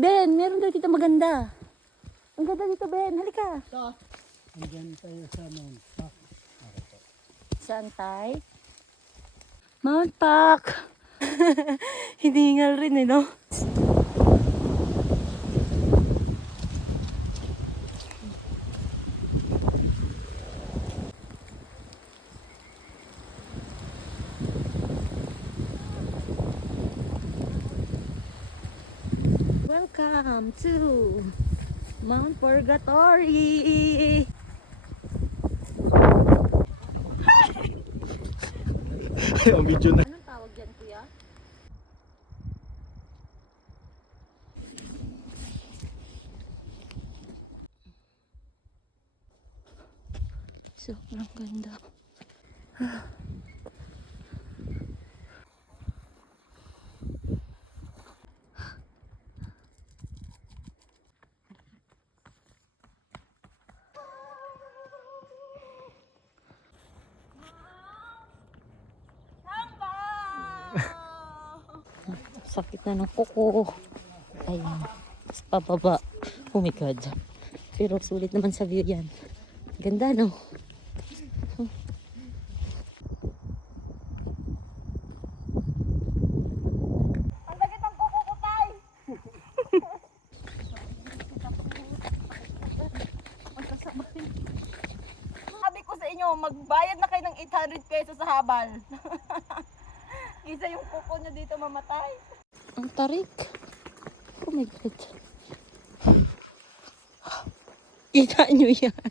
Ben, meron daw dito maganda. Ang ganda dito, Ben. Halika. Andyan tayo sa Mount Park. Saan tayo? Mount Park. Hiningal rin eh, no? Welcome to Mount Purgatory. Ang video na. Anong tawag yan, kuya? Sobrang ganda. Sakit na ng kuko. Ayan. Sa pababa. Oh my God. Pero sulit naman sa view yan. Ganda, no? Ang sakit ng kuko ko, tay! Sabi ko sa inyo, magbayad na kayo ng 800 pesos sa habal. Isa yung kuko nyo dito mamatay. Ang tarik. Oh my God. Kita nyo yan.